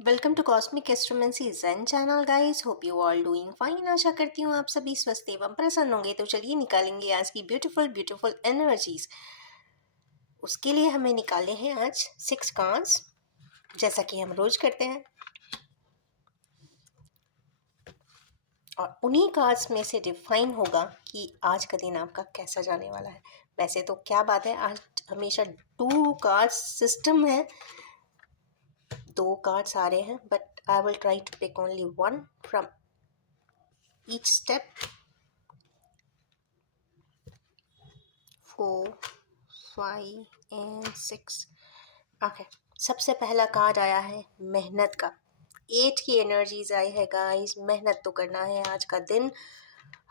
Welcome to Cosmic Astromancy Zen channel guys. Hope you all doing fine. आशा करती हूँ आप सभी स्वस्थ एवं प्रसन्न होंगे। तो चलिए निकालेंगे आज की ब्यूटीफुल ब्यूटीफुल एनर्जीज। उसके लिए हमें निकाले हैं आज 6 कार्ड्स, जैसा कि हम रोज करते हैं, और उन्हीं कार्ड्स में से डिफाइन होगा कि आज का दिन आपका कैसा जाने वाला है। वैसे तो क्या बात है, आज हमेशा 2 कार्ड्स सिस्टम है, 2 कार्ड्स आ रहे हैं, but I will try to pick only one from each step. 4, 5 and 6. Okay, सबसे पहला कार्ड आया है मेहनत का। 8 की एनर्जीज आई है गाइस। मेहनत तो करना है आज का दिन।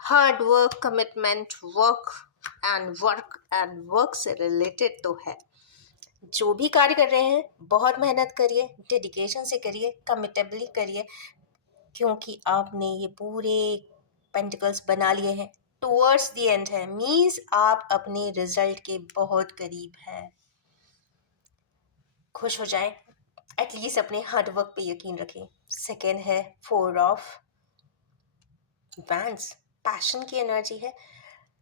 हार्ड वर्क, कमिटमेंट, वर्क से रिलेटेड तो है। जो भी कार्य कर रहे हैं बहुत मेहनत करिए, डेडिकेशन से करिए, कमिटेबली करिए, क्योंकि आपने ये पूरे पेंटिकल्स बना लिए हैं। टुवर्ड्स द एंड है, मीन्स आप अपने रिजल्ट के बहुत करीब हैं। खुश हो जाएं, एटलीस्ट अपने हार्ड वर्क पे यकीन रखें। सेकेंड है 4 ऑफ वैंड्स, पैशन की एनर्जी है,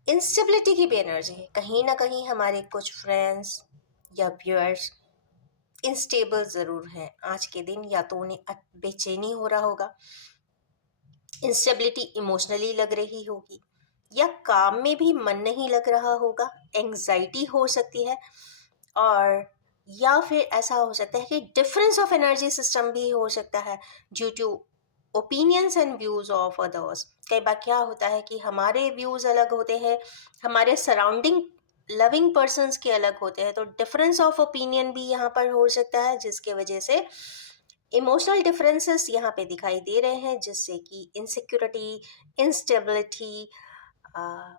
इंस्टेबिलिटी की भी एनर्जी है। कहीं ना कहीं हमारे कुछ फ्रेंड्स या व्यूअर्स इंस्टेबल ज़रूर हैं आज के दिन, या तो उन्हें बेचैनी हो रहा होगा, इंस्टेबिलिटी इमोशनली लग रही होगी, या काम में भी मन नहीं लग रहा होगा, एंग्जाइटी हो सकती है, और या फिर ऐसा हो सकता है कि डिफरेंस ऑफ एनर्जी सिस्टम भी हो सकता है due to opinions and views of others. कई बार क्या होता है कि हमारे व्यूज अलग होते हैं, हमारे सराउंडिंग लविंग पर्सन्स के अलग होते हैं, तो डिफरेंस ऑफ ओपिनियन भी यहाँ पर हो सकता है, जिसके वजह से इमोशनल डिफरेंसेस यहाँ पे दिखाई दे रहे हैं, जिससे कि इनसिक्योरिटी, इंस्टेबिलिटी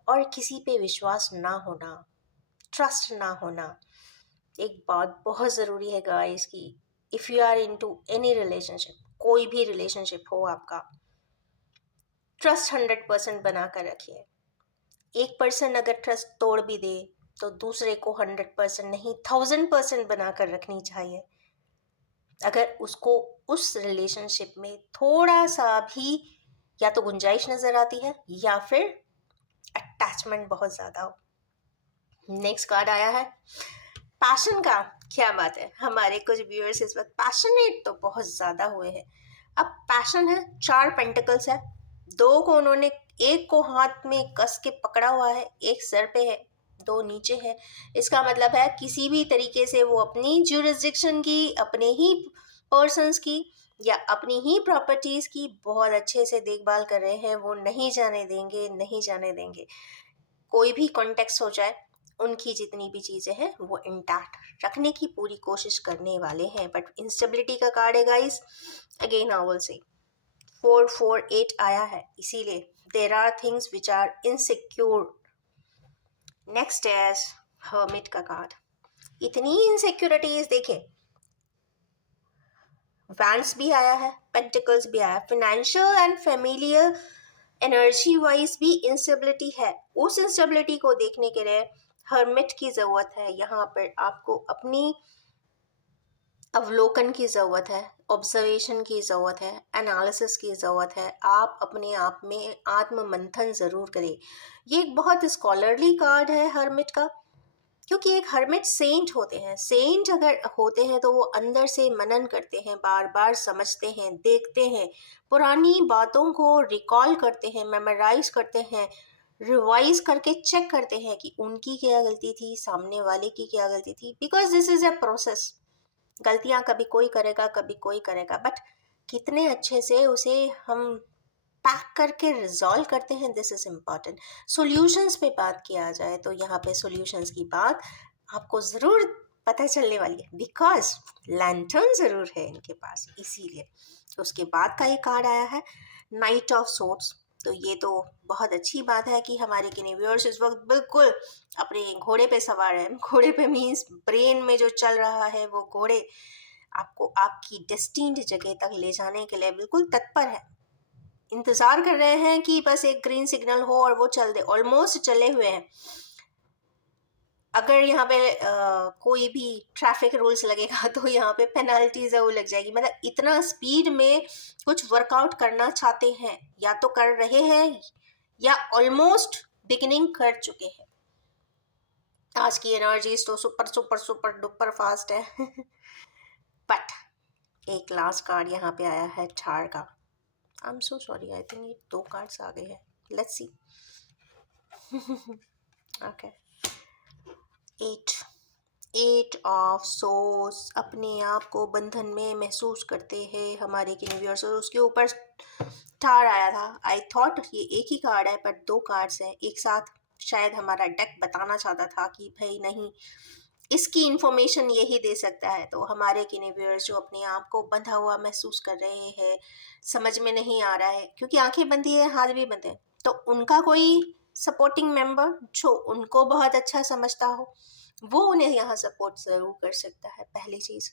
और किसी पे विश्वास ना होना, ट्रस्ट ना होना। एक बात बहुत ज़रूरी है गाइस कि if you are into any relationship, कोई भी रिलेशनशिप हो आपका, ट्रस्ट 100% बना कर रखिए। एक पर्सन अगर ट्रस्ट तोड़ भी दे तो दूसरे को 100% नहीं, 1000% बना कर रखनी चाहिए। अगर उसको उस रिलेशनशिप में थोड़ा सा भी या तो गुंजाइश नज़र आती है या फिर अटैचमेंट बहुत ज़्यादा हो। नेक्स्ट कार्ड आया है पैशन का। क्या बात है, हमारे कुछ व्यूअर्स इस वक्त पैशनेट तो बहुत ज़्यादा हुए हैं। अब पैशन है, 4 पेंटिकल्स है, 2 को उन्होंने, एक को हाथ में कस के पकड़ा हुआ है, एक सर पे है, 2 नीचे है। इसका मतलब है किसी भी तरीके से वो अपनी जुरिस्डिक्शन की, अपने ही पर्सन्स की या अपनी ही प्रॉपर्टीज़ की बहुत अच्छे से देखभाल कर रहे हैं। वो नहीं जाने देंगे, नहीं जाने देंगे। कोई भी कॉन्टेक्स्ट हो जाए, उनकी जितनी भी चीज़ें हैं वो इंटैक्ट रखने की पूरी कोशिश करने वाले हैं। बट इंस्टेबिलिटी का कार्ड है guys. Again I will say 448 आया है, इसीलिए there are things which are insecure. Next is hermit का कार्ड। इतनी इनसिक्योरिटीज देखें, वैंड्स भी आया है, पेंटिकल्स भी आया है, financial and familial energy wise भी इंस्टेबिलिटी है। उस इंस्टेबिलिटी को देखने के लिए हर्मिट की ज़रूरत है। यहाँ पर आपको अपनी अवलोकन की ज़रूरत है, ऑब्जर्वेशन की ज़रूरत है, एनालिसिस की ज़रूरत है। आप अपने आप में आत्म मंथन ज़रूर करें। ये एक बहुत स्कॉलरली कार्ड है हर्मिट का, क्योंकि एक हर्मिट सेंट होते हैं। सेंट अगर होते हैं तो वो अंदर से मनन करते हैं, बार बार समझते हैं, देखते हैं, पुरानी बातों को रिकॉल करते हैं, मेमोराइज करते हैं, रिवाइज करके चेक करते हैं कि उनकी क्या गलती थी, सामने वाले की क्या गलती थी। Because this is a process. गलतियाँ कभी कोई करेगा, कभी कोई करेगा, बट कितने अच्छे से उसे हम पैक करके रिजॉल्व करते हैं, दिस इज़ इम्पॉर्टेंट। सॉल्यूशंस पे बात किया जाए तो यहाँ पे सॉल्यूशंस की बात आपको ज़रूर पता चलने वाली है, बिकॉज लैंटर्न ज़रूर है इनके पास, इसीलिए। उसके बाद का ये कार्ड आया है नाइट ऑफ सोर्ड्स। तो ये तो बहुत अच्छी बात है कि हमारे किन्हीं व्यूअर्स इस वक्त बिल्कुल अपने घोड़े पे सवार हैं। घोड़े पे मीन्स ब्रेन में जो चल रहा है वो घोड़े आपको आपकी डेस्टिन्ड जगह तक ले जाने के लिए बिल्कुल तत्पर है, इंतज़ार कर रहे हैं कि बस एक ग्रीन सिग्नल हो और वो चल दे। ऑलमोस्ट चले हुए हैं। अगर यहाँ पे कोई भी ट्रैफिक रूल्स लगेगा तो यहाँ पे पेनल्टी ज़रूर लग जाएगी। मतलब इतना स्पीड में कुछ वर्कआउट करना चाहते हैं, या तो कर रहे हैं या ऑलमोस्ट बिगिनिंग कर चुके हैं। आज की एनर्जीज तो super super super duper fast है। बट एक लास्ट कार्ड यहाँ पे आया है थार का। I am so sorry, I think ये 2 कार्ड्स आ गए हैं। Let's see. Okay, 8 of source. अपने आप को बंधन में महसूस करते हैं हमारे यूनिवर्स, और उसके ऊपर थार आया था। आई थॉट ये एक ही कार्ड है, पर 2 कार्ड्स हैं एक साथ। शायद हमारा डेक बताना चाहता था कि भाई नहीं, इसकी इंफॉर्मेशन यही दे सकता है। तो हमारे यूनिवर्स जो अपने आप को बंधा हुआ महसूस कर रहे हैं, समझ में नहीं आ रहा है, क्योंकि आंखें बंदी है, हाथ भी बंधे हैं, तो उनका कोई सपोर्टिंग मेंबर जो उनको बहुत अच्छा समझता हो, वो उन्हें यहाँ सपोर्ट जरूर कर सकता है। पहली चीज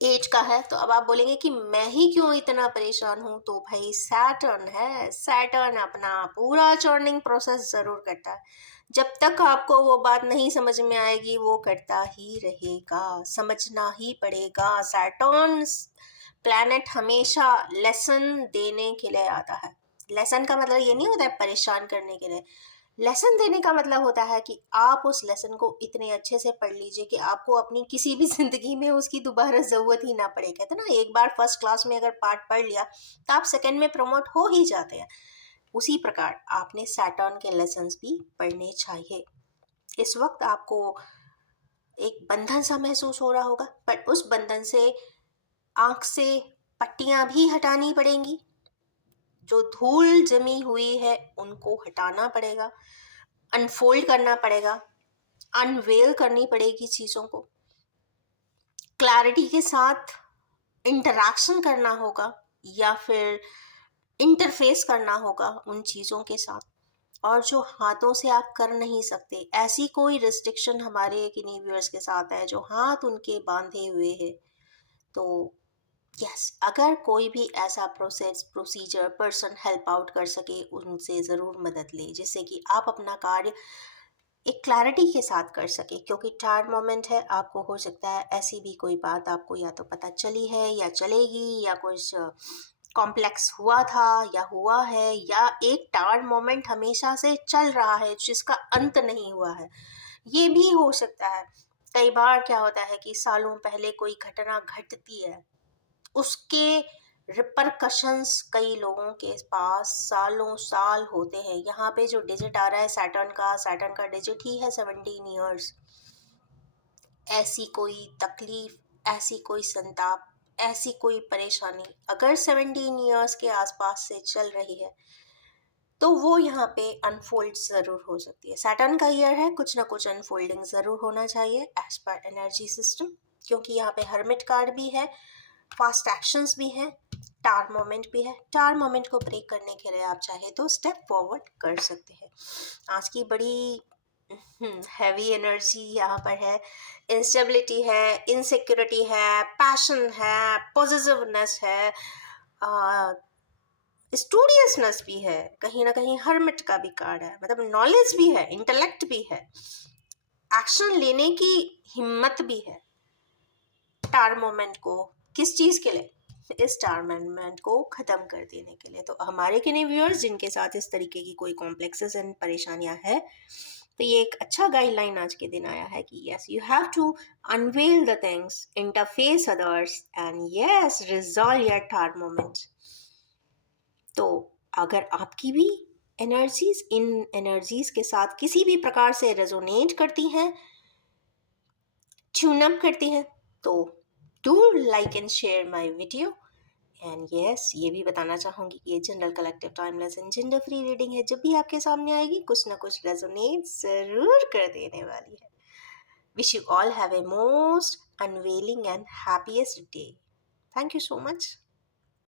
एज का है। तो अब आप बोलेंगे कि मैं ही क्यों इतना परेशान हूँ, तो भाई सैटर्न है। सैटर्न अपना पूरा चर्निंग प्रोसेस जरूर करता है। जब तक आपको वो बात नहीं समझ में आएगी, वो करता ही रहेगा, समझना ही पड़ेगा। सैटर्न प्लैनेट हमेशा लेसन देने के लिए आता है। लेसन का मतलब ये नहीं होता है परेशान करने के लिए। लेसन देने का मतलब होता है कि आप उस लेसन को इतने अच्छे से पढ़ लीजिए कि आपको अपनी किसी भी जिंदगी में उसकी दोबारा जरूरत ही ना पड़े। कहते हैं ना, एक बार फर्स्ट क्लास में अगर पार्ट पढ़ लिया तो आप सेकंड में प्रमोट हो ही जाते हैं। उसी प्रकार आपने सैटर्न के लेसन्स भी पढ़ने चाहिए। इस वक्त आपको एक बंधन सा महसूस हो रहा होगा, पर उस बंधन से आंख से पट्टियां भी हटानी पड़ेंगी। जो धूल जमी हुई है उनको हटाना पड़ेगा, अनफोल्ड करना पड़ेगा, अनवेल करनी पड़ेगी चीज़ों को, क्लैरिटी के साथ इंटरैक्शन करना होगा, या फिर इंटरफेस करना होगा उन चीज़ों के साथ। और जो हाथों से आप कर नहीं सकते, ऐसी कोई रिस्ट्रिक्शन हमारे यूनिवर्स के साथ है जो हाथ उनके बांधे हुए है। तो यस, अगर कोई भी ऐसा प्रोसीजर पर्सन हेल्प आउट कर सके, उनसे ज़रूर मदद ले, जिससे कि आप अपना कार्य एक क्लैरिटी के साथ कर सके। क्योंकि टायर मोमेंट है, आपको हो सकता है ऐसी भी कोई बात आपको या तो पता चली है या चलेगी, या कुछ कॉम्प्लेक्स हुआ था या हुआ है, या एक टायर मोमेंट हमेशा से चल रहा है जिसका अंत नहीं हुआ है, ये भी हो सकता है। कई बार क्या होता है कि सालों पहले कोई घटना घटती है, उसके रिपरकशंस कई लोगों के पास सालों साल होते हैं। यहाँ पे जो डिजिट आ रहा है सैटर्न का डिजिट ही है 17 ईयर्स। ऐसी कोई तकलीफ, ऐसी कोई संताप, ऐसी कोई परेशानी अगर 17 ईयर्स के आसपास से चल रही है, तो वो यहाँ पे अनफोल्ड ज़रूर हो सकती है। सैटर्न का ईयर है, कुछ ना कुछ अनफोल्डिंग ज़रूर होना चाहिए एज पर एनर्जी सिस्टम। क्योंकि यहाँ पे हर्मिट कार्ड भी है, फास्ट एक्शंस भी हैं, टार मोमेंट भी है। टार मोमेंट को ब्रेक करने के लिए आप चाहे तो स्टेप फॉरवर्ड कर सकते हैं। आज की बड़ी हैवी एनर्जी यहाँ पर है। इंस्टेबिलिटी है, इनसिक्योरिटी है, पैशन है, पॉजिटिवनेस है, स्टूडियसनेस भी है, कहीं ना कहीं हर्मिट का भी कार्ड है। मतलब नॉलेज भी है, इंटेलेक्ट भी है, एक्शन लेने की हिम्मत भी है। टार मोमेंट को किस चीज़ के लिए? इस टार मोमेंट को ख़त्म कर देने के लिए। तो हमारे के लिए व्यूअर्स जिनके साथ इस तरीके की कोई कॉम्प्लेक्सेस एंड परेशानियां है, तो ये एक अच्छा गाइडलाइन आज के दिन आया है कि yes, you have to unveil the things, interface others, and yes, resolve your tar moment. तो अगर आपकी भी एनर्जीज इन एनर्जीज के साथ किसी भी प्रकार से रेजोनेट करती हैं, ट्यून अप करती हैं, तो do like and share my video. And yes, ये भी बताना चाहूँगी कि ये general collective timeless and gender free reading है। जब भी आपके सामने आएगी, कुछ ना कुछ रेजोनेट ज़रूर कर देने वाली है। Wish you all have a most unveiling and happiest day. Thank you so much.